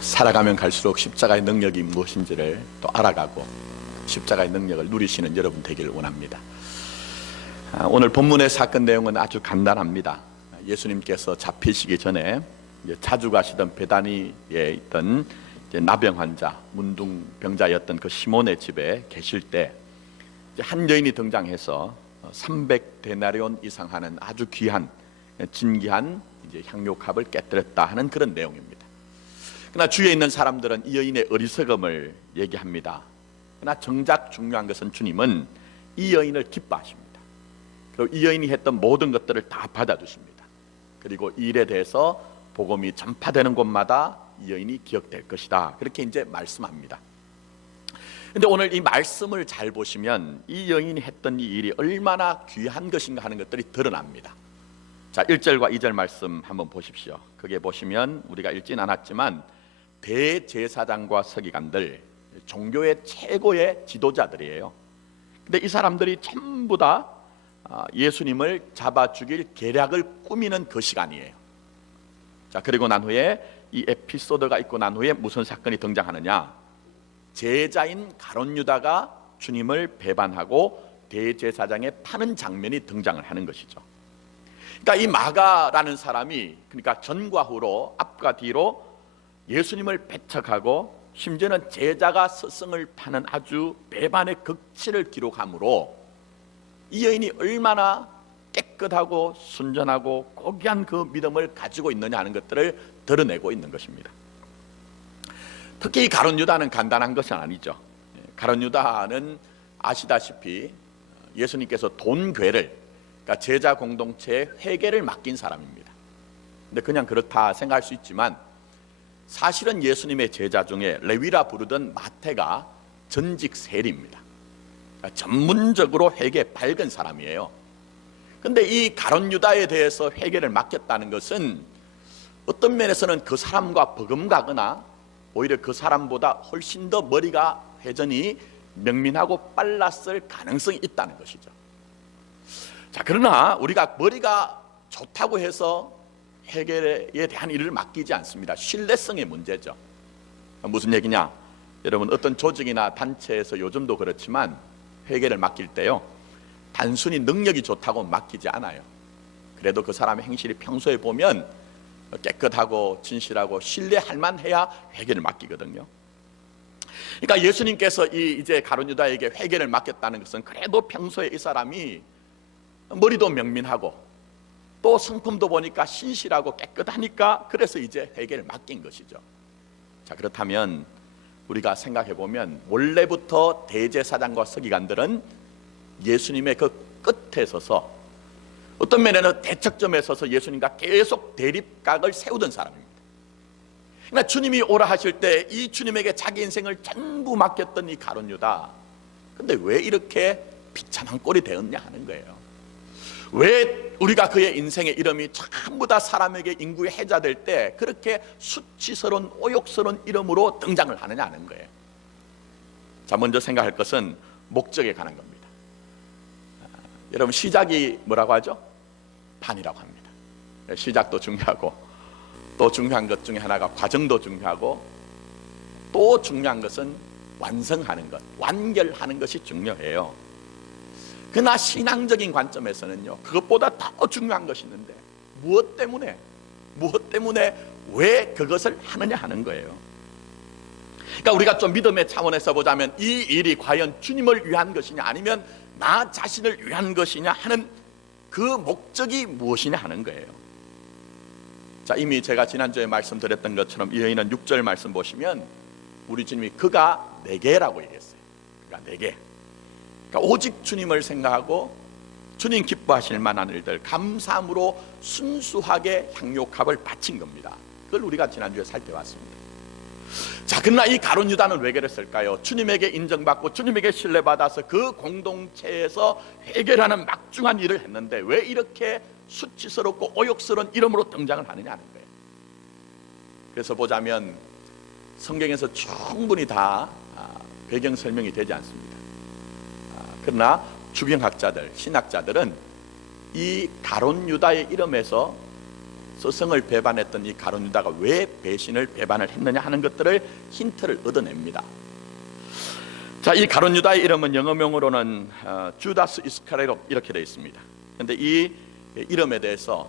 살아가면 갈수록 십자가의 능력이 무엇인지를 또 알아가고 십자가의 능력을 누리시는 여러분 되기를 원합니다. 오늘 본문의 사건 내용은 아주 간단합니다. 예수님께서 잡히시기 전에 자주 가시던 베다니에 있던 나병 환자, 문둥병자였던 그 시몬의 집에 계실 때 한 여인이 등장해서 300데나리온 이상 하는 아주 귀한 진귀한 향료값을 깨뜨렸다 하는 그런 내용입니다. 그러나 주위에 있는 사람들은 이 여인의 어리석음을 얘기합니다. 그러나 정작 중요한 것은 주님은 이 여인을 기뻐하십니다. 그리고 이 여인이 했던 모든 것들을 다 받아주십니다. 그리고 이 일에 대해서 복음이 전파되는 곳마다 이 여인이 기억될 것이다, 그렇게 이제 말씀합니다. 근데 오늘 이 말씀을 잘 보시면 이 여인이 했던 이 일이 얼마나 귀한 것인가 하는 것들이 드러납니다. 자, 1절과 2절 말씀 한번 보십시오. 거기에 보시면 우리가 읽진 않았지만 대제사장과 서기관들, 종교의 최고의 지도자들이에요. 근데 이 사람들이 전부 다 예수님을 잡아 죽일 계략을 꾸미는 그 시간이에요. 자, 그리고 난 후에 이 에피소드가 있고 난 후에 무슨 사건이 등장하느냐? 제자인 가룟 유다가 주님을 배반하고 대제사장에 파는 장면이 등장을 하는 것이죠. 그러니까 이 마가라는 사람이 그러니까 전과 후로 앞과 뒤로 예수님을 배척하고 심지어는 제자가 스승을 파는 아주 배반의 극치를 기록하므로 이 여인이 얼마나 깨끗하고 순전하고 고귀한 그 믿음을 가지고 있느냐 하는 것들을 드러내고 있는 것입니다. 특히 이 가룟 유다는 간단한 것은 아니죠. 가룟 유다는 아시다시피 예수님께서 돈괴를, 그러니까 제자 공동체의 회계를 맡긴 사람입니다. 근데 그냥 그렇다 생각할 수 있지만 사실은 예수님의 제자 중에 레위라 부르던 마태가 전직 세리입니다. 그러니까 전문적으로 회계에 밝은 사람이에요. 근데 이 가룟 유다에 대해서 회계를 맡겼다는 것은 어떤 면에서는 그 사람과 버금가거나 오히려 그 사람보다 훨씬 더 머리가 회전이 명민하고 빨랐을 가능성이 있다는 것이죠. 자, 그러나 우리가 머리가 좋다고 해서 회계에 대한 일을 맡기지 않습니다. 신뢰성의 문제죠. 무슨 얘기냐? 여러분, 어떤 조직이나 단체에서 요즘도 그렇지만 회계를 맡길 때요, 단순히 능력이 좋다고 맡기지 않아요. 그래도 그 사람의 행실이 평소에 보면 깨끗하고 진실하고 신뢰할 만해야 회계를 맡기거든요. 그러니까 예수님께서 이제 가룟 유다에게 회계를 맡겼다는 것은 그래도 평소에 이 사람이 머리도 명민하고 또 성품도 보니까 신실하고 깨끗하니까 그래서 이제 회계를 맡긴 것이죠. 자, 그렇다면 우리가 생각해 보면 원래부터 대제사장과 서기관들은 예수님의 그 끝에 서서 어떤 면에는 대척점에 서서 예수님과 계속 대립각을 세우던 사람입니다. 그러나 주님이 오라 하실 때 이 주님에게 자기 인생을 전부 맡겼던 이 가룟 유다, 근데 왜 이렇게 비참한 꼴이 되었냐 하는 거예요. 왜 우리가 그의 인생의 이름이 전부 다 사람에게 인구에 해자될 때 그렇게 수치스러운 오욕스러운 이름으로 등장을 하느냐 하는 거예요. 자, 먼저 생각할 것은 목적에 관한 겁니다. 여러분, 시작이 뭐라고 하죠? 반이라고 합니다. 시작도 중요하고 또 중요한 것 중에 하나가 과정도 중요하고 또 중요한 것은 완성하는 것, 완결하는 것이 중요해요. 그러나 신앙적인 관점에서는요, 그것보다 더 중요한 것이 있는데 무엇 때문에 왜 그것을 하느냐 하는 거예요. 그러니까 우리가 좀 믿음의 차원에서 보자면 이 일이 과연 주님을 위한 것이냐 아니면 나 자신을 위한 것이냐 하는 그 목적이 무엇이냐 하는 거예요. 자, 이미 제가 지난주에 말씀드렸던 것처럼 이 여인은 6절 말씀 보시면 우리 주님이 그가 내게라고 얘기했어요. 그가 내게. 그러니까 오직 주님을 생각하고 주님 기뻐하실 만한 일들 감사함으로 순수하게 향료값을 바친 겁니다. 그걸 우리가 지난주에 살펴봤습니다. 자, 그러나 이 가룟 유다는 왜 그랬을까요? 주님에게 인정받고 주님에게 신뢰받아서 그 공동체에서 해결하는 막중한 일을 했는데 왜 이렇게 수치스럽고 오욕스러운 이름으로 등장을 하느냐 하는 거예요. 그래서 보자면 성경에서 충분히 다 배경 설명이 되지 않습니다. 그러나 주경학자들, 신학자들은 이 가룟 유다의 이름에서 스승을 배반했던 이 가룟 유다가 왜 배신을 배반을 했느냐 하는 것들을 힌트를 얻어냅니다. 자, 이 가룟 유다의 이름은 영어명으로는 주다스 이스카리옷 이렇게 되어 있습니다. 그런데 이 이름에 대해서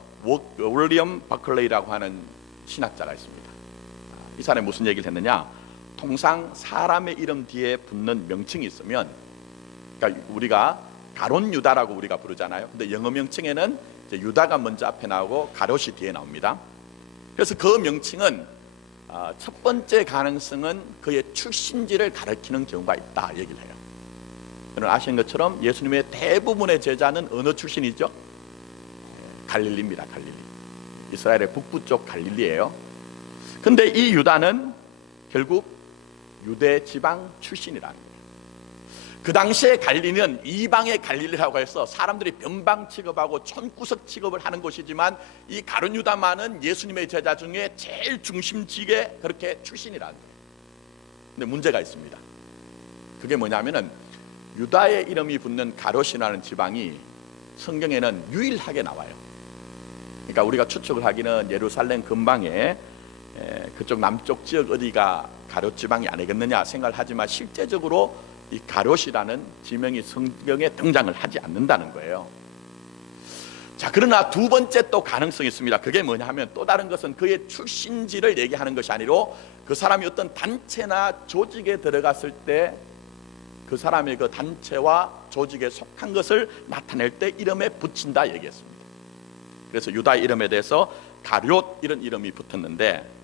윌리엄 버클레이라고 하는 신학자가 있습니다. 이 사람이 무슨 얘기를 했느냐, 통상 사람의 이름 뒤에 붙는 명칭이 있으면, 그러니까 우리가 가룟 유다라고 우리가 부르잖아요. 근데 영어 명칭에는 이제 유다가 먼저 앞에 나오고 가롯이 뒤에 나옵니다. 그래서 그 명칭은 첫 번째 가능성은 그의 출신지를 가리키는 경우가 있다 얘기를 해요. 여러분 아시는 것처럼 예수님의 대부분의 제자는 어느 출신이죠? 갈릴리입니다. 갈릴리. 이스라엘의 북부 쪽 갈릴리예요. 근데 이 유다는 결국 유대 지방 출신이라는 거예요. 그 당시에 갈릴리는 이방의 갈릴리라고 해서 사람들이 변방 취급하고 촌구석 취급을 하는 곳이지만, 이 가룟 유다만은 예수님의 제자 중에 제일 중심지게 그렇게 출신이라는 거예요. 근데 문제가 있습니다. 그게 뭐냐면은 유다의 이름이 붙는 가롯이라는 지방이 성경에는 유일하게 나와요. 그러니까 우리가 추측을 하기는 예루살렘 근방에 그쪽 남쪽 지역 어디가 가롯 지방이 아니겠느냐 생각을 하지만, 실제적으로 이 가롯이라는 지명이 성경에 등장을 하지 않는다는 거예요. 자, 그러나 두 번째 또 가능성이 있습니다. 그게 뭐냐 하면, 또 다른 것은 그의 출신지를 얘기하는 것이 아니로 그 사람이 어떤 단체나 조직에 들어갔을 때 그 사람의 그 단체와 조직에 속한 것을 나타낼 때 이름에 붙인다 얘기했습니다. 그래서 유다의 이름에 대해서 가롯 이런 이름이 붙었는데,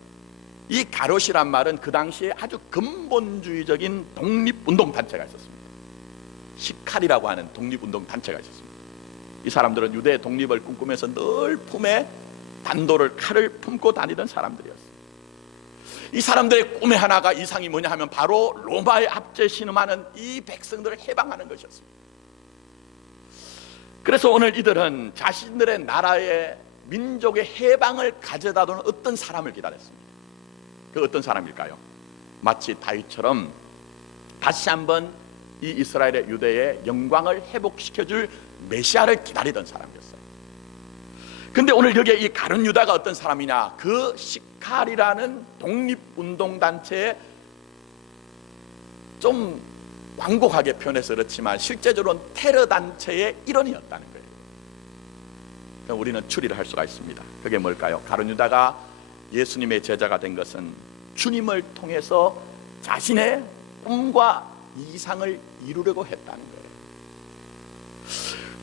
이 가롯이란 말은 그 당시에 아주 근본주의적인 독립운동단체가 있었습니다. 시칼이라고 하는 독립운동단체가 있었습니다. 이 사람들은 유대의 독립을 꿈꾸면서 늘 품에 단도를, 칼을 품고 다니던 사람들이었어요. 이 사람들의 꿈의 하나가, 이상이 뭐냐 하면 바로 로마의 압제 신음하는 이 백성들을 해방하는 것이었습니다. 그래서 오늘 이들은 자신들의 나라의 민족의 해방을 가져다 두는 어떤 사람을 기다렸습니다. 그 어떤 사람일까요? 마치 다윗처럼 다시 한번 이 이스라엘의 유대의 영광을 회복시켜줄 메시아를 기다리던 사람이었어요. 근데 오늘 여기에 이 가룟 유다가 어떤 사람이냐, 그 시칼이라는 독립운동단체의, 좀 완곡하게 표현해서 그렇지만 실제적으로는 테러단체의 일원이었다는 거예요. 그럼 우리는 추리를 할 수가 있습니다. 그게 뭘까요? 가룟 유다가 예수님의 제자가 된 것은 주님을 통해서 자신의 꿈과 이상을 이루려고 했다는 거예요.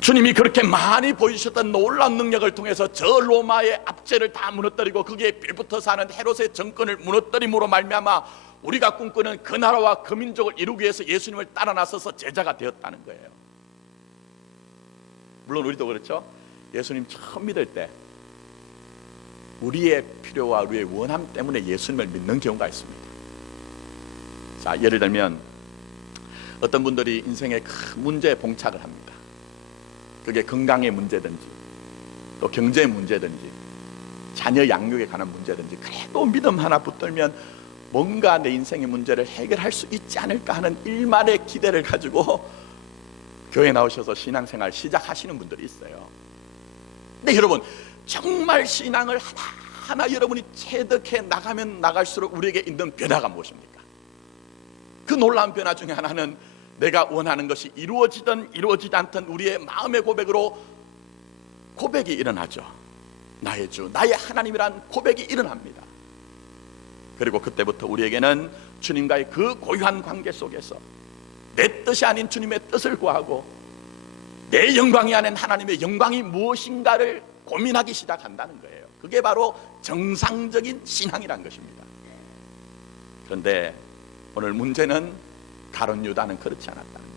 주님이 그렇게 많이 보여주셨던 놀라운 능력을 통해서 저 로마의 압제를 다 무너뜨리고 거기에 빌붙어 사는 헤롯의 정권을 무너뜨림으로 말미암아 우리가 꿈꾸는 그 나라와 그 민족을 이루기 위해서 예수님을 따라 나서서 제자가 되었다는 거예요. 물론 우리도 그렇죠. 예수님 처음 믿을 때 우리의 필요와 우리의 원함 때문에 예수님을 믿는 경우가 있습니다. 자, 예를 들면 어떤 분들이 인생에 큰 문제에 봉착을 합니다. 그게 건강의 문제든지 또 경제의 문제든지 자녀 양육에 관한 문제든지, 그래도 믿음 하나 붙들면 뭔가 내 인생의 문제를 해결할 수 있지 않을까 하는 일말의 기대를 가지고 교회 나오셔서 신앙생활 시작하시는 분들이 있어요. 근데 여러분, 정말 신앙을 하나하나 여러분이 체득해 나가면 나갈수록 우리에게 있는 변화가 무엇입니까? 그 놀라운 변화 중에 하나는 내가 원하는 것이 이루어지든 이루어지지 않든 우리의 마음의 고백으로 고백이 일어나죠. 나의 주, 나의 하나님이란 고백이 일어납니다. 그리고 그때부터 우리에게는 주님과의 그 고유한 관계 속에서 내 뜻이 아닌 주님의 뜻을 구하고 내 영광이 아닌 하나님의 영광이 무엇인가를 고민하기 시작한다는 거예요. 그게 바로 정상적인 신앙이란 것입니다. 그런데 오늘 문제는 가룟 유다는 그렇지 않았다는 거예요.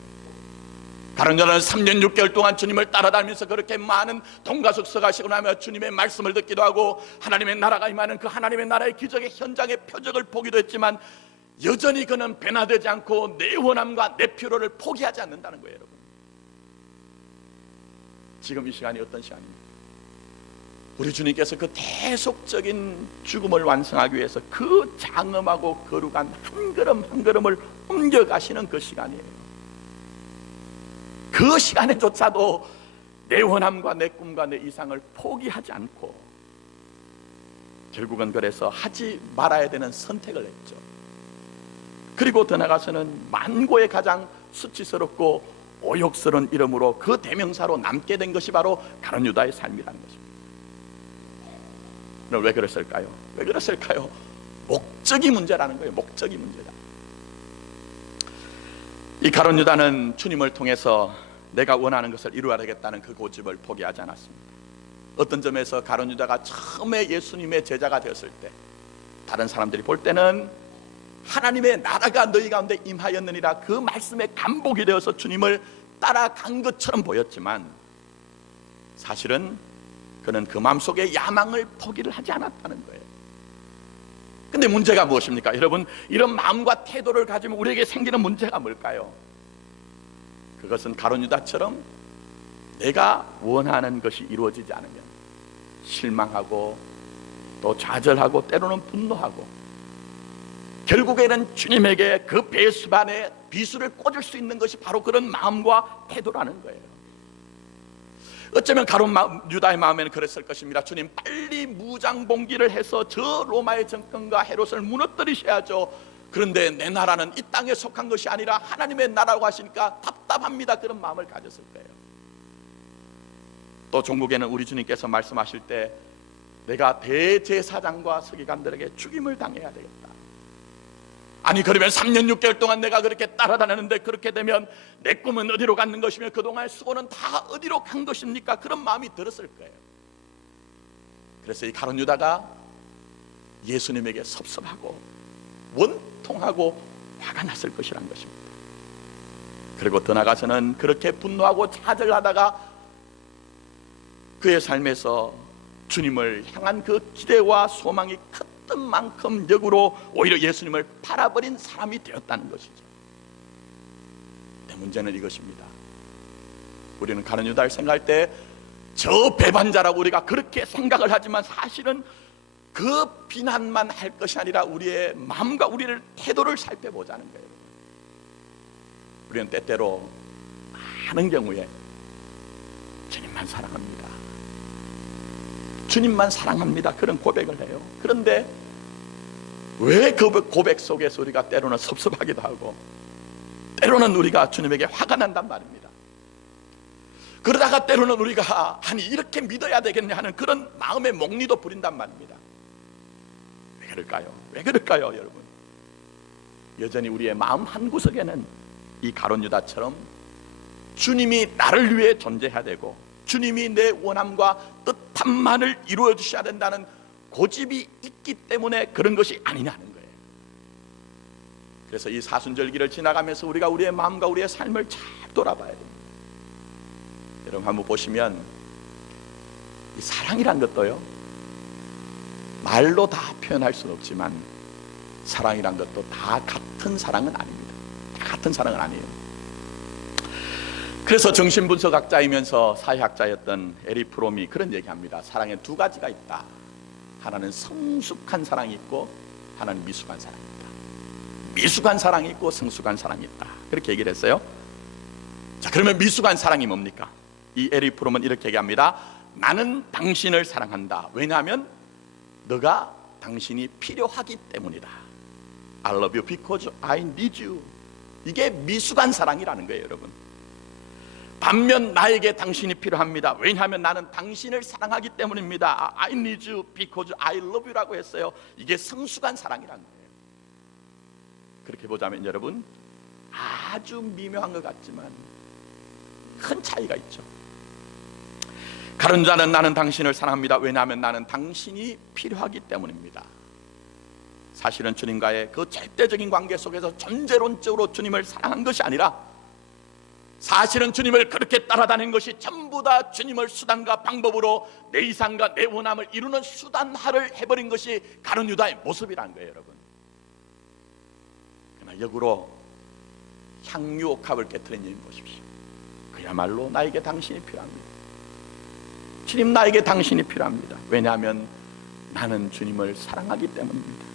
가룟 유다는 3년 6개월 동안 주님을 따라다니면서 그렇게 많은 동가숙서 하시고 나면 주님의 말씀을 듣기도 하고 하나님의 나라가 임하는 그 하나님의 나라의 기적의 현장의 표적을 보기도 했지만 여전히 그는 변화되지 않고 내 원함과 내 필요를 포기하지 않는다는 거예요. 여러분, 지금 이 시간이 어떤 시간입니까? 우리 주님께서 그 대속적인 죽음을 완성하기 위해서 그 장엄하고 거룩한 한 걸음 한 걸음을 옮겨가시는 그 시간이에요. 그 시간에조차도 내 원함과 내 꿈과 내 이상을 포기하지 않고 결국은 그래서 하지 말아야 되는 선택을 했죠. 그리고 더 나아가서는 만고의 가장 수치스럽고 오욕스러운 이름으로 그 대명사로 남게 된 것이 바로 가룟 유다의 삶이라는 것입니다. 왜 그랬을까요? 왜 그랬을까요? 목적이 문제라는 거예요. 목적이 문제다. 이 가룟 유다는 주님을 통해서 내가 원하는 것을 이루어야 되겠다는 그 고집을 포기하지 않았습니다. 어떤 점에서 가룟 유다가 처음에 예수님의 제자가 되었을 때 다른 사람들이 볼 때는 하나님의 나라가 너희 가운데 임하였느니라 그 말씀에 감복이 되어서 주님을 따라간 것처럼 보였지만 사실은 그는 그 마음속에 야망을 포기를 하지 않았다는 거예요. 근데 문제가 무엇입니까? 여러분, 이런 마음과 태도를 가지면 우리에게 생기는 문제가 뭘까요? 그것은 가룟 유다처럼 내가 원하는 것이 이루어지지 않으면 실망하고 또 좌절하고 때로는 분노하고 결국에는 주님에게 그 배수반에 비수를 꽂을 수 있는 것이 바로 그런 마음과 태도라는 거예요. 어쩌면 가룟 유다의 마음에는 그랬을 것입니다. 주님, 빨리 무장봉기를 해서 저 로마의 정권과 헤롯을 무너뜨리셔야죠. 그런데 내 나라는 이 땅에 속한 것이 아니라 하나님의 나라라고 하시니까 답답합니다. 그런 마음을 가졌을 거예요. 또 종국에는 우리 주님께서 말씀하실 때 내가 대제사장과 서기관들에게 죽임을 당해야 되겠다. 아니 그러면 3년 6개월 동안 내가 그렇게 따라다녔는데 그렇게 되면 내 꿈은 어디로 갔는 것이며 그동안의 수고는 다 어디로 간 것입니까? 그런 마음이 들었을 거예요. 그래서 이 가룟 유다가 예수님에게 섭섭하고 원통하고 화가 났을 것이란 것입니다. 그리고 더 나아가서는 그렇게 분노하고 좌절하다가 그의 삶에서 주님을 향한 그 기대와 소망이 컸던 만큼 역으로 오히려 예수님을 팔아버린 사람이 되었다는 것이죠. 근데 문제는 이것입니다. 우리는 가룟 유다를 생각할 때 저 배반자라고 우리가 그렇게 생각을 하지만 사실은 그 비난만 할 것이 아니라 우리의 마음과 우리의 태도를 살펴보자는 거예요. 우리는 때때로 많은 경우에 주님만 사랑합니다, 주님만 사랑합니다 그런 고백을 해요. 그런데 왜 그 고백 속에서 우리가 때로는 섭섭하기도 하고 때로는 우리가 주님에게 화가 난단 말입니다. 그러다가 때로는 우리가 아니 이렇게 믿어야 되겠냐 하는 그런 마음의 목리도 부린단 말입니다. 왜 그럴까요? 왜 그럴까요 여러분? 여전히 우리의 마음 한구석에는 이 가룟 유다처럼 주님이 나를 위해 존재해야 되고 주님이 내 원함과 뜻함만을 이루어 주셔야 된다는 고집이 있기 때문에 그런 것이 아니냐는 거예요. 그래서 이 사순절기를 지나가면서 우리가 우리의 마음과 우리의 삶을 잘 돌아봐야 됩니다. 여러분 한번 보시면 이 사랑이란 것도요 말로 다 표현할 수는 없지만 사랑이란 것도 다 같은 사랑은 아닙니다. 다 같은 사랑은 아니에요. 그래서 정신분석학자이면서 사회학자였던 에릭 프롬이 그런 얘기합니다. 사랑에 두 가지가 있다. 하나는 성숙한 사랑이 있고 하나는 미숙한 사랑이 있다. 미숙한 사랑이 있고 성숙한 사랑이 있다. 그렇게 얘기를 했어요. 자, 그러면 미숙한 사랑이 뭡니까? 이 에릭 프롬은 이렇게 얘기합니다. 나는 당신을 사랑한다. 왜냐하면 너가 당신이 필요하기 때문이다. I love you because I need you. 이게 미숙한 사랑이라는 거예요 여러분. 반면 나에게 당신이 필요합니다. 왜냐하면 나는 당신을 사랑하기 때문입니다. I need you because I love you라고 했어요. 이게 성숙한 사랑이라는 거예요. 그렇게 보자면 여러분 아주 미묘한 것 같지만 큰 차이가 있죠. 가룟 유다는 나는 당신을 사랑합니다. 왜냐하면 나는 당신이 필요하기 때문입니다. 사실은 주님과의 그 절대적인 관계 속에서 존재론적으로 주님을 사랑한 것이 아니라 사실은 주님을 그렇게 따라다니는 것이 전부 다 주님을 수단과 방법으로 내 이상과 내 원함을 이루는 수단화를 해버린 것이 가룟 유다의 모습이라는 거예요 여러분. 그러나 역으로 향유옥합을 깨트린 일을 보십시오. 그야말로 나에게 당신이 필요합니다. 주님 나에게 당신이 필요합니다. 왜냐하면 나는 주님을 사랑하기 때문입니다.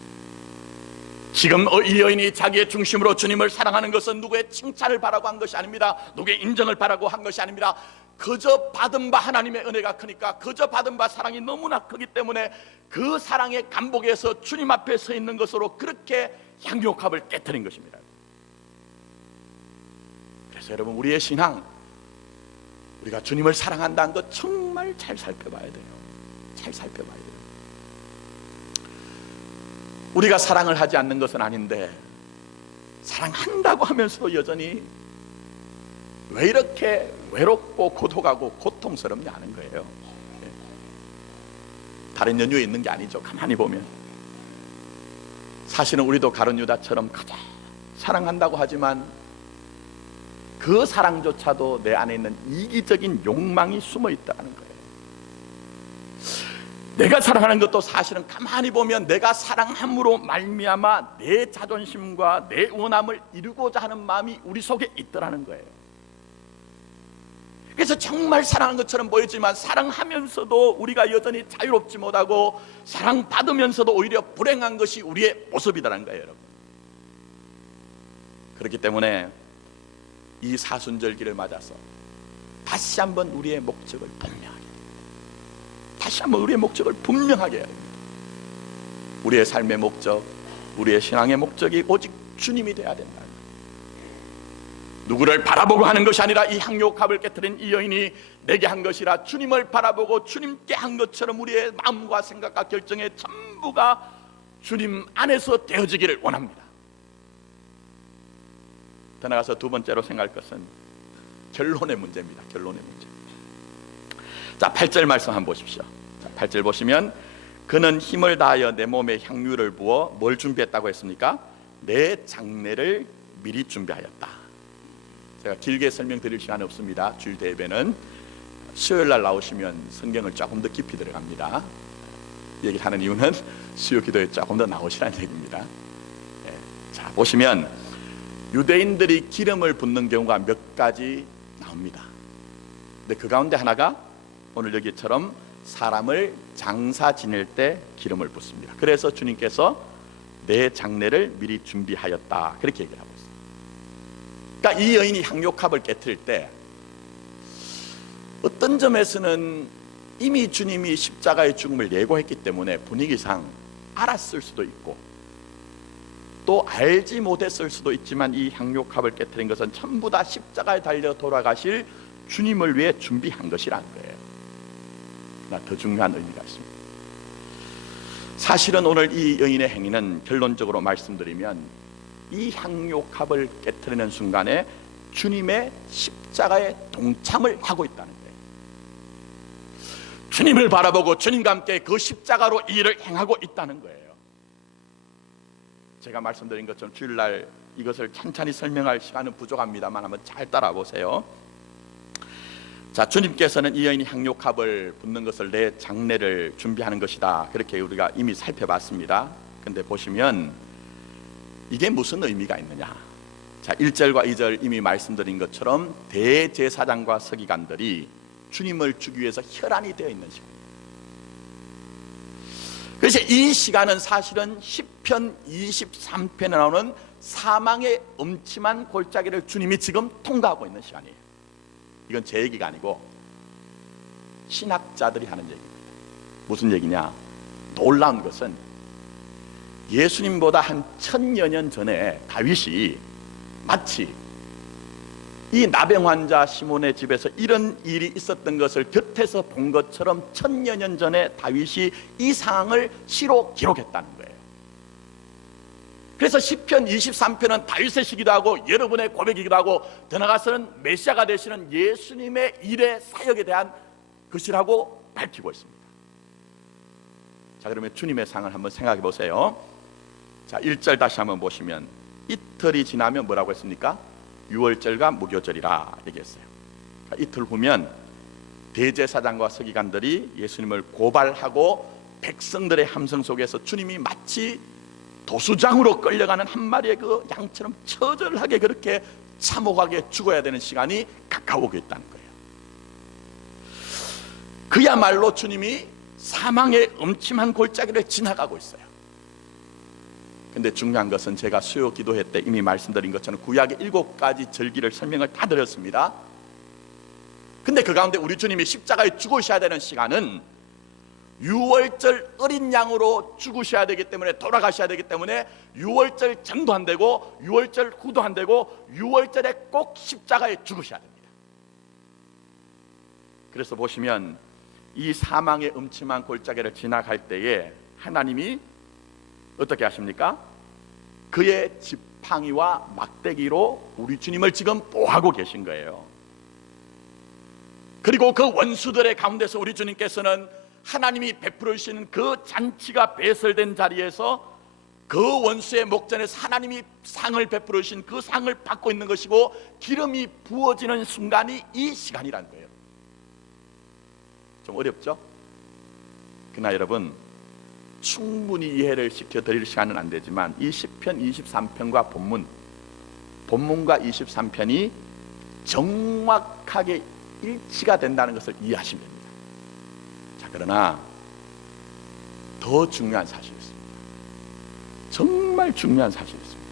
지금 이 여인이 자기의 중심으로 주님을 사랑하는 것은 누구의 칭찬을 바라고 한 것이 아닙니다. 누구의 인정을 바라고 한 것이 아닙니다. 그저 받은 바 하나님의 은혜가 크니까, 그저 받은 바 사랑이 너무나 크기 때문에 그 사랑의 감복에서 주님 앞에 서 있는 것으로 그렇게 향유옥합을 깨뜨린 것입니다. 그래서 여러분, 우리의 신앙, 우리가 주님을 사랑한다는 것 정말 잘 살펴봐야 돼요. 잘 살펴봐야 돼요. 우리가 사랑을 하지 않는 것은 아닌데, 사랑한다고 하면서도 여전히 왜 이렇게 외롭고 고독하고 고통스럽냐 하는 거예요. 다른 연유에 있는 게 아니죠. 가만히 보면 사실은 우리도 가룟 유다처럼 가장 사랑한다고 하지만 그 사랑조차도 내 안에 있는 이기적인 욕망이 숨어 있다는 거예요. 내가 사랑하는 것도 사실은 가만히 보면 내가 사랑함으로 말미암아 내 자존심과 내 원함을 이루고자 하는 마음이 우리 속에 있더라는 거예요. 그래서 정말 사랑하는 것처럼 보이지만 사랑하면서도 우리가 여전히 자유롭지 못하고 사랑받으면서도 오히려 불행한 것이 우리의 모습이라는 거예요, 여러분. 그렇기 때문에 이 사순절기를 맞아서 다시 한번 우리의 목적을 분명하게, 다시 한번 우리의 목적을 분명하게 해야 됩니다. 우리의 삶의 목적, 우리의 신앙의 목적이 오직 주님이 돼야 된다. 누구를 바라보고 하는 것이 아니라 이 향유옥합을 깨뜨린 이 여인이 내게 한 것이라 주님을 바라보고 주님께 한 것처럼 우리의 마음과 생각과 결정의 전부가 주님 안에서 되어지기를 원합니다. 더 나아가서 두 번째로 생각할 것은 결론의 문제입니다. 결론의 문제. 자, 8절 말씀 한번 보십시오. 자, 8절 보시면 그는 힘을 다하여 내 몸에 향유를 부어 뭘 준비했다고 했습니까? 내 장례를 미리 준비하였다. 제가 길게 설명드릴 시간이 없습니다. 주일 대회는 수요일날 나오시면 성경을 조금 더 깊이 들어갑니다. 얘기를 하는 이유는 수요 기도에 조금 더 나오시라는 얘기입니다. 자, 보시면 유대인들이 기름을 붓는 경우가 몇 가지 나옵니다. 근데 그 가운데 하나가 오늘 여기처럼 사람을 장사 지낼 때 기름을 붓습니다. 그래서 주님께서 내 장례를 미리 준비하였다, 그렇게 얘기를 하고 있습니다. 그러니까 이 여인이 향유옥합을 깨뜨릴 때 어떤 점에서는 이미 주님이 십자가의 죽음을 예고했기 때문에 분위기상 알았을 수도 있고 또 알지 못했을 수도 있지만 이 향유옥합을 깨뜨린 것은 전부 다 십자가에 달려 돌아가실 주님을 위해 준비한 것이라는 거예요. 그러나 더 중요한 의미가 있습니다. 사실은 오늘 이 여인의 행위는 결론적으로 말씀드리면 이 향유옥합을 깨뜨리는 순간에 주님의 십자가에 동참을 하고 있다는 거예요. 주님을 바라보고 주님과 함께 그 십자가로 이 일을 행하고 있다는 거예요. 제가 말씀드린 것처럼 주일날 이것을 찬찬히 설명할 시간은 부족합니다만 한번 잘 따라보세요. 자, 주님께서는 이 여인이 향유옥합을 붓는 것을 내 장례를 준비하는 것이다, 그렇게 우리가 이미 살펴봤습니다. 근데 보시면 이게 무슨 의미가 있느냐. 자, 1절과 2절 이미 말씀드린 것처럼 대제사장과 서기관들이 주님을 주기 위해서 혈안이 되어 있는 시간. 그래서 이 시간은 사실은 시편 23편에 나오는 사망의 음침한 골짜기를 주님이 지금 통과하고 있는 시간이에요. 이건 제 얘기가 아니고 신학자들이 하는 얘기입니다. 무슨 얘기냐? 놀라운 것은 예수님보다 한 1000여 년 전에 다윗이 마치 이 나병 환자 시몬의 집에서 이런 일이 있었던 것을 곁에서 본 것처럼 1000여 년 전에 다윗이 이 상황을 시로 기록했다는 거예요. 그래서 시편 23편은 다윗의 시기도 하고 여러분의 고백이기도 하고 더 나아가서는 메시아가 되시는 예수님의 일의 사역에 대한 것이라고 밝히고 있습니다. 자, 그러면 주님의 상을 한번 생각해 보세요. 자, 1절 다시 한번 보시면 이틀이 지나면 뭐라고 했습니까? 유월절과 무교절이라 얘기했어요. 자, 이틀 후면 대제사장과 서기관들이 예수님을 고발하고 백성들의 함성 속에서 주님이 마치 도수장으로 끌려가는 한 마리의 그 양처럼 처절하게 그렇게 참혹하게 죽어야 되는 시간이 가까우고 있다는 거예요. 그야말로 주님이 사망의 음침한 골짜기를 지나가고 있어요. 근데 중요한 것은 제가 수요 기도회 때 이미 말씀드린 것처럼 구약의 7가지 절기를 설명을 다 드렸습니다. 근데 그 가운데 우리 주님이 십자가에 죽으셔야 되는 시간은 유월절 어린 양으로 죽으셔야 되기 때문에, 돌아가셔야 되기 때문에 유월절 전도 안 되고 유월절 후도 안 되고 유월절에 꼭 십자가에 죽으셔야 됩니다. 그래서 보시면 이 사망의 음침한 골짜기를 지나갈 때에 하나님이 어떻게 하십니까? 그의 지팡이와 막대기로 우리 주님을 지금 보호하고 계신 거예요. 그리고 그 원수들의 가운데서 우리 주님께서는 하나님이 베풀어 주시는 그 잔치가 배설된 자리에서 그 원수의 목전에서 하나님이 상을 베풀어 주신 그 상을 받고 있는 것이고, 기름이 부어지는 순간이 이 시간이라는 거예요. 좀 어렵죠? 그러나 여러분, 충분히 이해를 시켜드릴 시간은 안 되지만 이 시편 23편과 본문과 23편이 정확하게 일치가 된다는 것을 이해하시면 됩니다. 자, 그러나 더 중요한 사실이 있습니다. 정말 중요한 사실이 있습니다.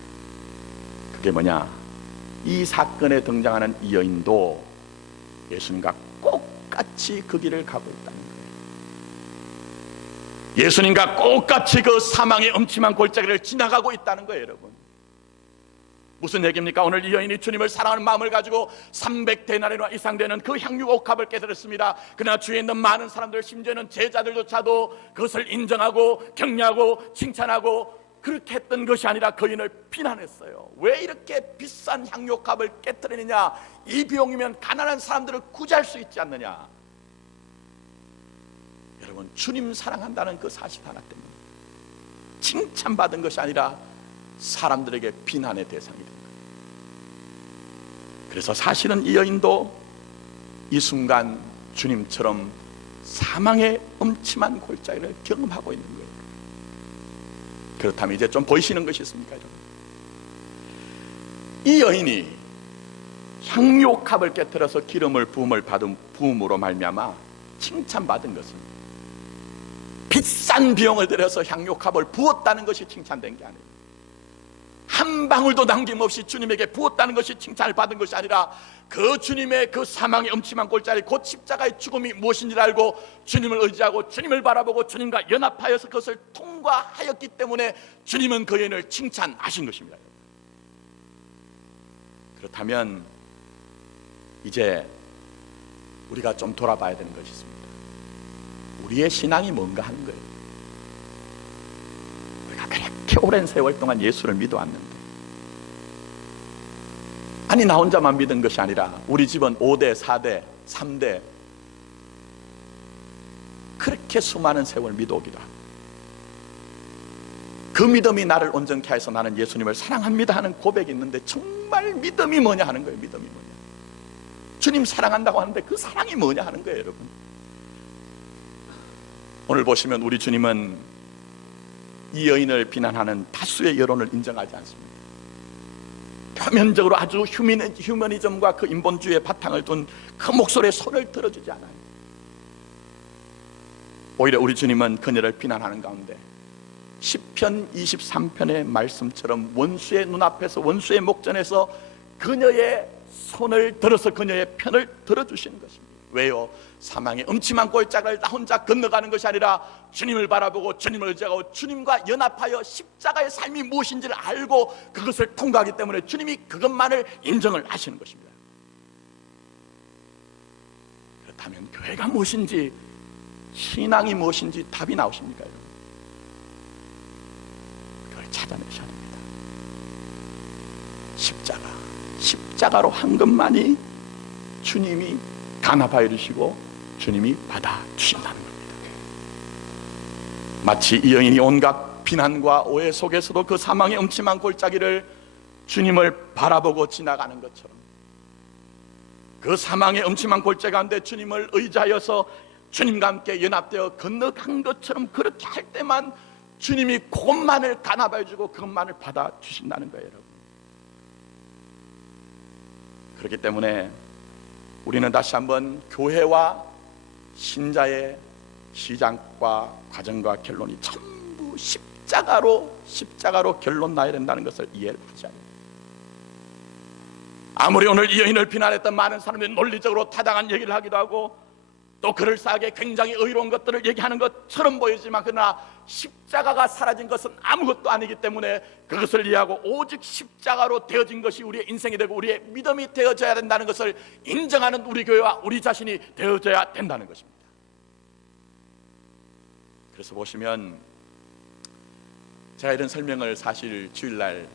그게 뭐냐? 이 사건에 등장하는 이 여인도 예수님과 똑같이 그 길을 가고 있다는 거예요. 예수님과 똑같이 그 사망의 음침한 골짜기를 지나가고 있다는 거예요. 여러분, 무슨 얘기입니까? 오늘 이 여인이 주님을 사랑하는 마음을 가지고 300데나리나 이상 되는 그 향유 옥합을 깨뜨렸습니다. 그러나 주위에 있는 많은 사람들, 심지어는 제자들조차도 그것을 인정하고 격려하고 칭찬하고 그렇게 했던 것이 아니라 그 여인을 비난했어요. 왜 이렇게 비싼 향유 옥합을 깨뜨리느냐? 이 비용이면 가난한 사람들을 구제할 수 있지 않느냐? 여러분, 주님 사랑한다는 그 사실 하나 때문에 칭찬받은 것이 아니라 사람들에게 비난의 대상이 된 거예요. 그래서 사실은 이 여인도 이 순간 주님처럼 사망의 음침한 골짜기를 경험하고 있는 거예요. 그렇다면 이제 좀 보이시는 것이 있습니까, 여러분? 이 여인이 향유옥합을 깨뜨려서 기름을 부음으로 말미암아 칭찬받은 것은 비싼 비용을 들여서 향유옥합을 부었다는 것이 칭찬된 게 아니에요. 한 방울도 남김없이 주님에게 부었다는 것이 칭찬을 받은 것이 아니라 그 주님의 그 사망의 음침한 골짜기, 곧 십자가의 죽음이 무엇인지를 알고 주님을 의지하고 주님을 바라보고 주님과 연합하여서 그것을 통과하였기 때문에 주님은 그 여인을 칭찬하신 것입니다. 그렇다면 이제 우리가 좀 돌아봐야 되는 것이 있습니다. 우리의 신앙이 뭔가 하는 거예요. 우리가 그렇게 오랜 세월 동안 예수를 믿어왔는데, 아니 나 혼자만 믿은 것이 아니라 우리 집은 5대, 4대, 3대 그렇게 수많은 세월 믿어오기도 하고, 그 믿음이 나를 온전케 해서 나는 예수님을 사랑합니다 하는 고백이 있는데, 정말 믿음이 뭐냐 하는 거예요. 믿음이 뭐냐, 주님 사랑한다고 하는데 그 사랑이 뭐냐 하는 거예요. 여러분, 오늘 보시면 우리 주님은 이 여인을 비난하는 다수의 여론을 인정하지 않습니다. 표면적으로 아주 휴머니즘과 그 인본주의의 바탕을 둔 그 목소리에 손을 들어주지 않아요. 오히려 우리 주님은 그녀를 비난하는 가운데 시편 23편의 말씀처럼 원수의 눈앞에서, 원수의 목전에서 그녀의 손을 들어서 그녀의 편을 들어주시는 것입니다. 왜요? 사망의 음침한 골짜기를 나 혼자 건너가는 것이 아니라 주님을 바라보고 주님을 의지하고 주님과 연합하여 십자가의 삶이 무엇인지를 알고 그것을 통과하기 때문에 주님이 그것만을 인정을 하시는 것입니다. 그렇다면 교회가 무엇인지, 신앙이 무엇인지 답이 나오십니까, 여러분? 그걸 찾아내셔야 됩니다. 십자가로 한 것만이 주님이 단합하여 주시고 주님이 받아주신다는 겁니다. 마치 이 여인이 온갖 비난과 오해 속에서도 그 사망의 음침한 골짜기를 주님을 바라보고 지나가는 것처럼, 그 사망의 음침한 골짜기 가운데 주님을 의지하여서 주님과 함께 연합되어 건너간 것처럼, 그렇게 할 때만 주님이 그것만을 단합하여 주고 그것만을 받아주신다는 거예요. 여러분, 그렇기 때문에 우리는 다시 한번 교회와 신자의 시작과 과정과 결론이 전부 십자가로 결론 나야 된다는 것을 이해를 하셔야 됩니다. 아무리 오늘 이 여인을 비난했던 많은 사람들이 논리적으로 타당한 얘기를 하기도 하고 또 그럴싸하게 굉장히 의로운 것들을 얘기하는 것처럼 보이지만, 그러나 십자가가 사라진 것은 아무것도 아니기 때문에 그것을 이해하고 오직 십자가로 되어진 것이 우리의 인생이 되고 우리의 믿음이 되어져야 된다는 것을 인정하는 우리 교회와 우리 자신이 되어져야 된다는 것입니다. 그래서 보시면 제가 이런 설명을 사실 주일날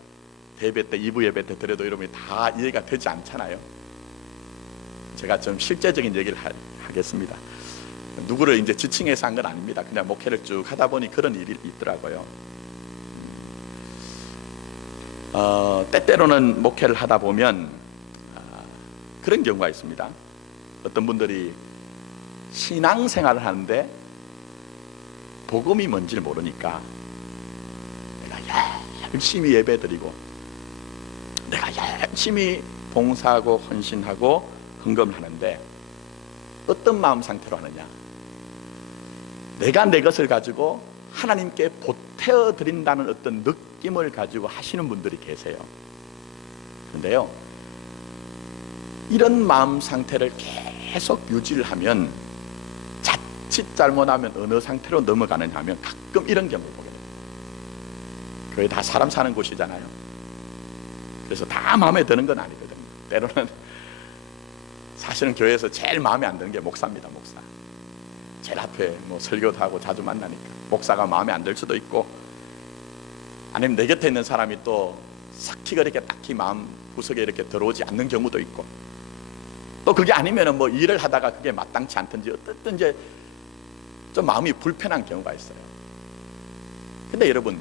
예배 때, 2부 예배 때 드려도 여러분이 다 이해가 되지 않잖아요. 제가 좀 실제적인 얘기를 하겠습니다. 누구를 이제 지칭해서 한 건 아닙니다. 그냥 목회를 쭉 하다 보니 그런 일이 있더라고요. 때때로는 목회를 하다 보면 그런 경우가 있습니다. 어떤 분들이 신앙생활을 하는데 복음이 뭔지를 모르니까 내가 열심히 예배드리고 내가 열심히 봉사하고 헌신하고 헌금을 하는데 어떤 마음 상태로 하느냐, 내가 내 것을 가지고 하나님께 보태어 드린다는 어떤 느낌을 가지고 하시는 분들이 계세요. 그런데요, 이런 마음 상태를 계속 유지를 하면 자칫 잘못하면 어느 상태로 넘어가느냐 하면 가끔 이런 경우를 보게 됩니다. 교회 다 사람 사는 곳이잖아요. 그래서 다 마음에 드는 건 아니거든요. 때로는 사실은 교회에서 제일 마음에 안 드는 게 목사입니다. 목사 제일 앞에 설교도 하고 자주 만나니까 목사가 마음에 안 들 수도 있고, 아니면 내 곁에 있는 사람이 또 sak히 그렇게 딱히 마음 구석에 이렇게 들어오지 않는 경우도 있고, 또 그게 아니면은 일을 하다가 그게 마땅치 않든지 어쨌든 이제 좀 마음이 불편한 경우가 있어요. 근데 여러분,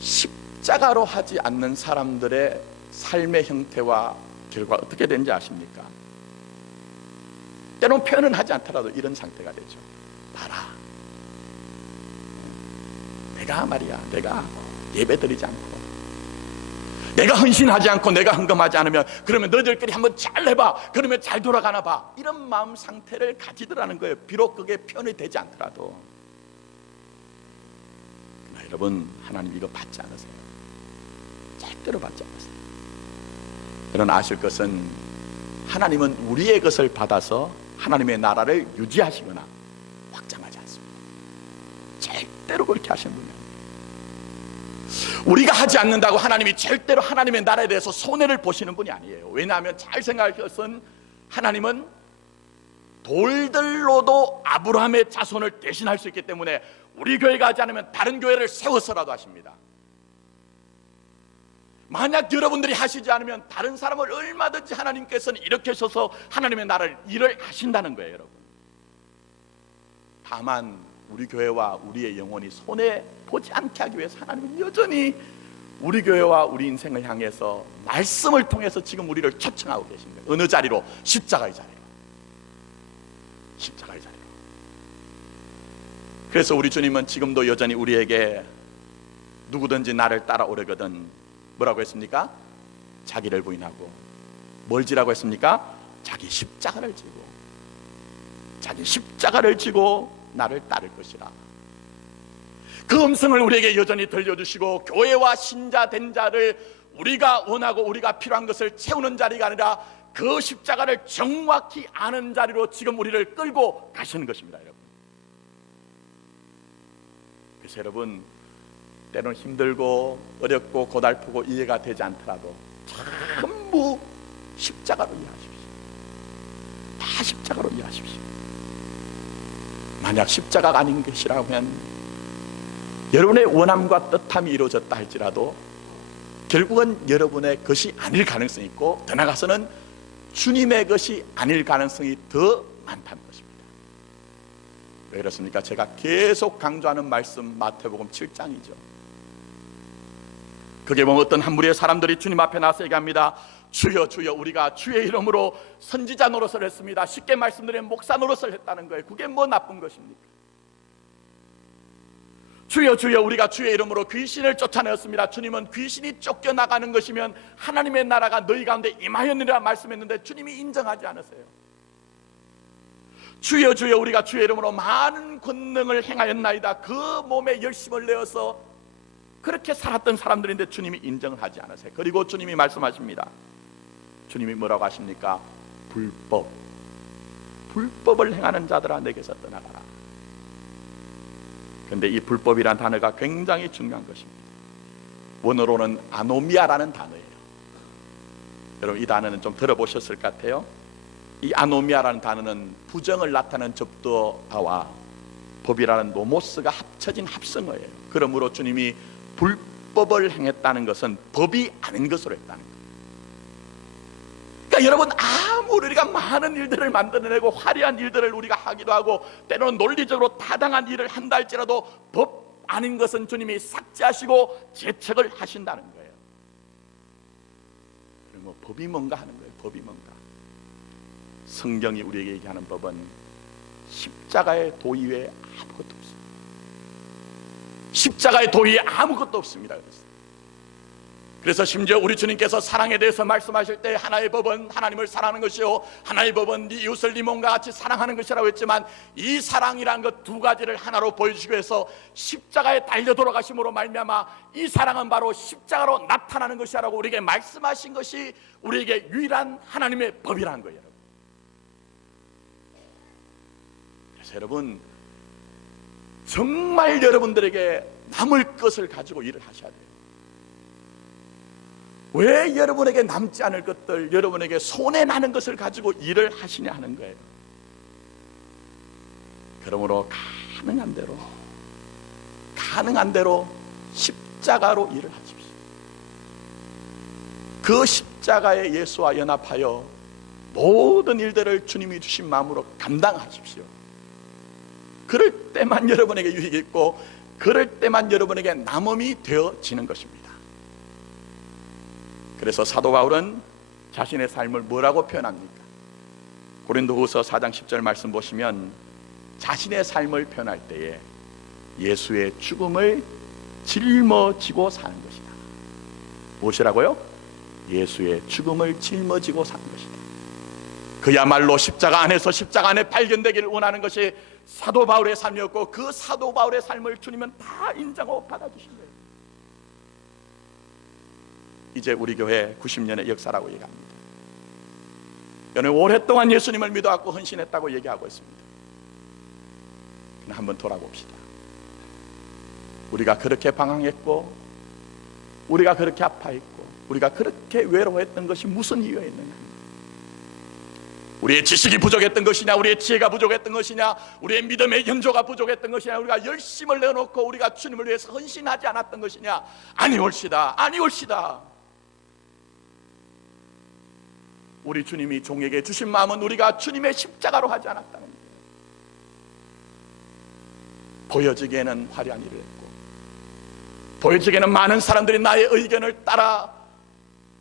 십자가로 하지 않는 사람들의 삶의 형태와 결과 어떻게 되는지 아십니까? 때론 표현은 하지 않더라도 이런 상태가 되죠. 봐라, 내가 말이야, 내가 예배드리지 않고 내가 헌신하지 않고 내가 헌금하지 않으면 그러면 너희들끼리 한번 잘 해봐, 그러면 잘 돌아가나 봐, 이런 마음 상태를 가지더라는 거예요. 비록 그게 표현이 되지 않더라도. 그러나 여러분, 하나님 이거 받지 않으세요. 절대로 받지 않으세요. 여러분 아실 것은 하나님은 우리의 것을 받아서 하나님의 나라를 유지하시거나 확장하지 않습니다. 절대로 그렇게 하시는 분이 아니에요. 우리가 하지 않는다고 하나님이 절대로 하나님의 나라에 대해서 손해를 보시는 분이 아니에요. 왜냐하면 잘 생각할 것은 하나님은 돌들로도 아브라함의 자손을 대신할 수 있기 때문에 우리 교회가 하지 않으면 다른 교회를 세워서라도 하십니다. 만약 여러분들이 하시지 않으면 다른 사람을 얼마든지 하나님께서는 이렇게 하셔서 하나님의 나라를 일을 하신다는 거예요. 여러분, 다만 우리 교회와 우리의 영혼이 손해보지 않게 하기 위해서 하나님은 여전히 우리 교회와 우리 인생을 향해서 말씀을 통해서 지금 우리를 초청하고 계신 거예요. 어느 자리로? 십자가의 자리로. 십자가의 자리로. 그래서 우리 주님은 지금도 여전히 우리에게 누구든지 나를 따라오려거든 뭐라고 했습니까? 자기를 부인하고 뭘 지라고 했습니까? 자기 십자가를 지고, 자기 십자가를 지고 나를 따를 것이라. 그 음성을 우리에게 여전히 들려주시고, 교회와 신자 된 자를 우리가 원하고 우리가 필요한 것을 채우는 자리가 아니라 그 십자가를 정확히 아는 자리로 지금 우리를 끌고 가시는 것입니다. 여러분, 그래서 여러분, 때로는 힘들고 어렵고 고달프고 이해가 되지 않더라도 전부 십자가로 이해하십시오. 다 십자가로 이해하십시오. 만약 십자가가 아닌 것이라면 여러분의 원함과 뜻함이 이루어졌다 할지라도 결국은 여러분의 것이 아닐 가능성이 있고, 더 나아가서는 주님의 것이 아닐 가능성이 더 많다는 것입니다. 왜 그렇습니까? 제가 계속 강조하는 말씀, 마태복음 7장이죠. 그게 보면 어떤 한 무리의 사람들이 주님 앞에 나서 얘기합니다. 주여 주여, 우리가 주의 이름으로 선지자 노릇을 했습니다. 쉽게 말씀드리면 목사 노릇을 했다는 거예요. 그게 뭐 나쁜 것입니까? 주여 주여, 우리가 주의 이름으로 귀신을 쫓아내었습니다. 주님은 귀신이 쫓겨나가는 것이면 하나님의 나라가 너희 가운데 임하였느니라 말씀했는데 주님이 인정하지 않으세요. 주여 주여, 우리가 주의 이름으로 많은 권능을 행하였나이다. 그 몸에 열심을 내어서 그렇게 살았던 사람들인데 주님이 인정을 하지 않으세요. 그리고 주님이 말씀하십니다. 주님이 뭐라고 하십니까? 불법을 행하는 자들아 내게서 떠나가라. 그런데 이 불법이란 단어가 굉장히 중요한 것입니다. 원어로는 아노미아라는 단어예요. 여러분 이 단어는 좀 들어보셨을 것 같아요. 이 아노미아라는 단어는 부정을 나타내는 접두어와 법이라는 노모스가 합쳐진 합성어예요. 그러므로 주님이 불법을 행했다는 것은 법이 아닌 것으로 했다는 거예요. 그러니까 여러분 아무리 우리가 많은 일들을 만들어내고 화려한 일들을 우리가 하기도 하고 때로는 논리적으로 타당한 일을 한다 할지라도 법 아닌 것은 주님이 삭제하시고 제척을 하신다는 거예요. 그럼 법이 뭔가 하는 거예요. 법이 뭔가. 성경이 우리에게 얘기하는 법은 십자가의 도의 외에 아무것도 없습니다. 십자가의 도의 외에 아무것도 없습니다. 그래서 심지어 우리 주님께서 사랑에 대해서 말씀하실 때 하나의 법은 하나님을 사랑하는 것이요 하나의 법은 네 이웃을 네 몸과 같이 사랑하는 것이라고 했지만 이 사랑이라는 것 두 가지를 하나로 보여주시기 위해서 십자가에 달려 돌아가심으로 말미암아 이 사랑은 바로 십자가로 나타나는 것이라고 우리에게 말씀하신 것이 우리에게 유일한 하나님의 법이라는 거예요. 그래서 여러분 정말 여러분들에게 남을 것을 가지고 일을 하셔야 돼요. 왜 여러분에게 남지 않을 것들, 여러분에게 손해나는 것을 가지고 일을 하시냐 하는 거예요. 그러므로 가능한 대로 십자가로 일을 하십시오. 그 십자가의 예수와 연합하여 모든 일들을 주님이 주신 마음으로 감당하십시오. 그럴 때만 여러분에게 유익이 있고 그럴 때만 여러분에게 남음이 되어지는 것입니다. 그래서 사도 바울은 자신의 삶을 뭐라고 표현합니까? 고린도후서 4장 10절 말씀 보시면 자신의 삶을 표현할 때에 예수의 죽음을 짊어지고 사는 것이다. 무엇이라고요? 예수의 죽음을 짊어지고 사는 것이다. 그야말로 십자가 안에서 십자가 안에 발견되기를 원하는 것이 사도 바울의 삶이었고 그 사도 바울의 삶을 주님은 다 인정하고 받아주신 거예요. 이제 우리 교회 90년의 역사라고 얘기합니다. 여러분 오랫동안 예수님을 믿어왔고 헌신했다고 얘기하고 있습니다. 그럼 한번 돌아봅시다. 우리가 그렇게 방황했고 우리가 그렇게 아파했고 우리가 그렇게 외로워했던 것이 무슨 이유였느냐? 우리의 지식이 부족했던 것이냐, 우리의 지혜가 부족했던 것이냐, 우리의 믿음의 연조가 부족했던 것이냐, 우리가 열심을 내놓고 우리가 주님을 위해서 헌신하지 않았던 것이냐? 아니올시다. 우리 주님이 종에게 주신 마음은 우리가 주님의 십자가로 하지 않았다는 거예요. 보여지기에는 화려한 일을 했고 보여지기에는 많은 사람들이 나의 의견을 따라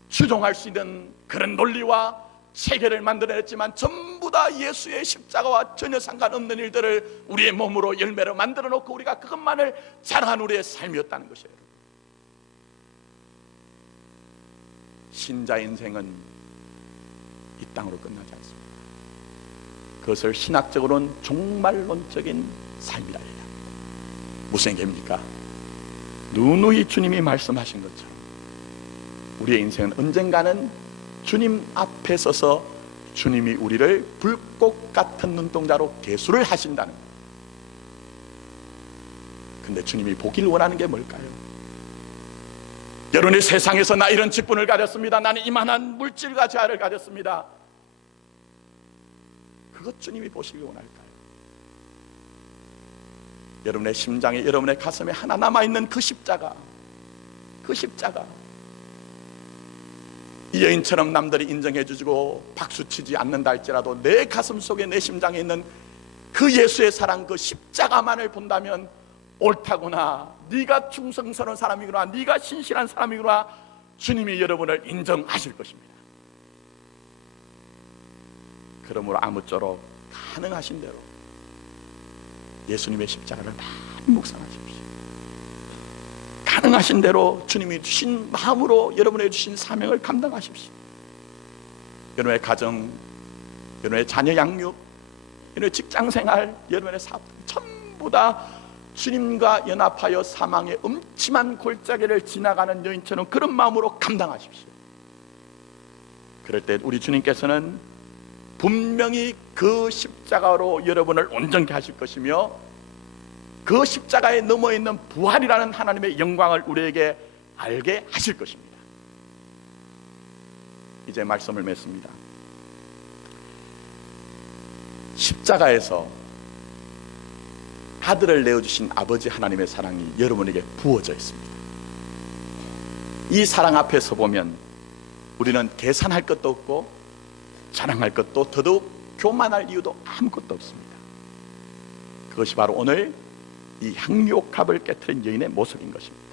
추종할 수 있는 그런 논리와 체계를 만들어냈지만 전부 다 예수의 십자가와 전혀 상관없는 일들을 우리의 몸으로 열매로 만들어 놓고 우리가 그것만을 자랑한 우리의 삶이었다는 것이에요. 신자 인생은 이 땅으로 끝나지 않습니다. 그것을 신학적으로는 종말론적인 삶이라 해요. 무슨 얘기입니까? 누누이 주님이 말씀하신 것처럼 우리의 인생은 언젠가는 주님 앞에 서서 주님이 우리를 불꽃 같은 눈동자로 계수를 하신다는 거예요. 근데 주님이 보기를 원하는 게 뭘까요? 여러분이 세상에서 나 이런 직분을 가졌습니다. 나는 이만한 물질과 재화를 가졌습니다. 그것 주님이 보시길 원할까요? 여러분의 심장에 여러분의 가슴에 하나 남아있는 그 십자가 이 여인처럼 남들이 인정해 주고 박수치지 않는다 할지라도 내 가슴 속에 내 심장에 있는 그 예수의 사랑 그 십자가만을 본다면 옳다구나, 네가 충성스러운 사람이구나, 네가 신실한 사람이구나, 주님이 여러분을 인정하실 것입니다. 그러므로 아무쪼록 가능하신 대로 예수님의 십자가를 많이 묵상하십시오. 가능하신 대로 주님이 주신 마음으로 여러분의 주신 사명을 감당하십시오. 여러분의 가정, 여러분의 자녀 양육, 여러분의 직장생활, 여러분의 사업 전부 다 주님과 연합하여 사망의 음침한 골짜기를 지나가는 여인처럼 그런 마음으로 감당하십시오. 그럴 때 우리 주님께서는 분명히 그 십자가로 여러분을 온전케 하실 것이며 그 십자가에 넘어 있는 부활이라는 하나님의 영광을 우리에게 알게 하실 것입니다. 이제 말씀을 맺습니다. 십자가에서 아들을 내어주신 아버지 하나님의 사랑이 여러분에게 부어져 있습니다. 이 사랑 앞에 서 보면 우리는 계산할 것도 없고 자랑할 것도 더더욱 교만할 이유도 아무것도 없습니다. 그것이 바로 오늘 이 향료갑을 깨트린 여인의 모습인 것입니다.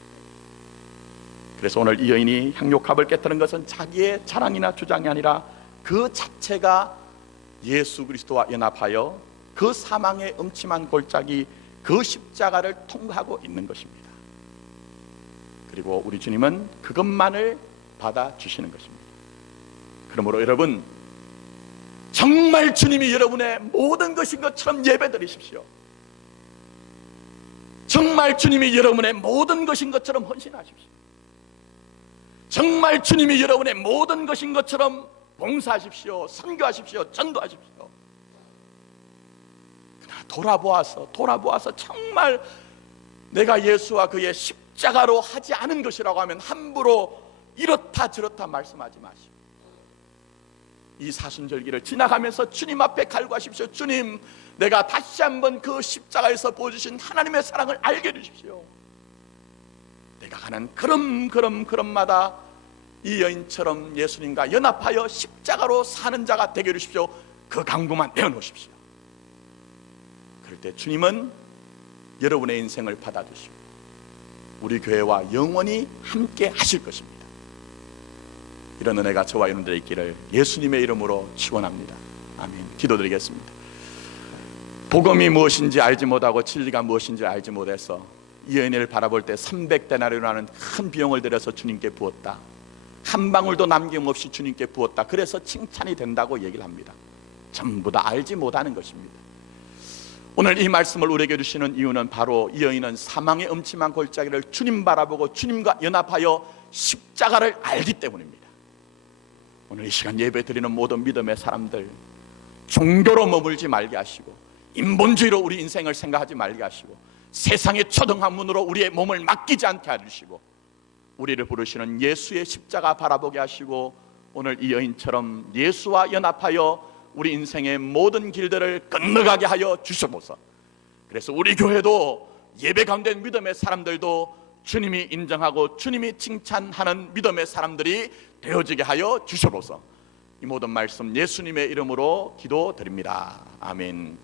그래서 오늘 이 여인이 향료갑을 깨트린 것은 자기의 자랑이나 주장이 아니라 그 자체가 예수 그리스도와 연합하여 그 사망의 음침한 골짜기 그 십자가를 통과하고 있는 것입니다. 그리고 우리 주님은 그것만을 받아주시는 것입니다. 그러므로 여러분, 정말 주님이 여러분의 모든 것인 것처럼 예배드리십시오. 정말 주님이 여러분의 모든 것인 것처럼 헌신하십시오. 정말 주님이 여러분의 모든 것인 것처럼 봉사하십시오. 선교하십시오. 전도하십시오. 그러나 돌아보아서 정말 내가 예수와 그의 십자가로 하지 않은 것이라고 하면 함부로 이렇다 저렇다 말씀하지 마시고 이 사순절기를 지나가면서 주님 앞에 갈구하십시오. 주님, 내가 다시 한번 그 십자가에서 보여주신 하나님의 사랑을 알게 해주십시오. 내가 가는 걸음마다 이 여인처럼 예수님과 연합하여 십자가로 사는 자가 되게 해주십시오. 그 강구만 내어놓으십시오. 그럴 때 주님은 여러분의 인생을 받아주시고 우리 교회와 영원히 함께 하실 것입니다. 이런 은혜가 저와 여러분들에 있기를 예수님의 이름으로 축원합니다. 아멘. 기도드리겠습니다. 복음이 무엇인지 알지 못하고 진리가 무엇인지 알지 못해서 이 여인을 바라볼 때 300데나리온이라는 큰 비용을 들여서 주님께 부었다. 한 방울도 남김없이 주님께 부었다. 그래서 칭찬이 된다고 얘기를 합니다. 전부 다 알지 못하는 것입니다. 오늘 이 말씀을 우리에게 주시는 이유는 바로 이 여인은 사망의 음침한 골짜기를 주님 바라보고 주님과 연합하여 십자가를 알기 때문입니다. 오늘 이 시간 예배 드리는 모든 믿음의 사람들, 종교로 머물지 말게 하시고 인본주의로 우리 인생을 생각하지 말게 하시고 세상의 초등학문으로 우리의 몸을 맡기지 않게 해주시고 우리를 부르시는 예수의 십자가 바라보게 하시고 오늘 이 여인처럼 예수와 연합하여 우리 인생의 모든 길들을 건너가게 하여 주셔보소. 그래서 우리 교회도 예배 가운데 믿음의 사람들도 주님이 인정하고 주님이 칭찬하는 믿음의 사람들이 되어지게 하여 주셔보소. 이 모든 말씀 예수님의 이름으로 기도드립니다. 아멘.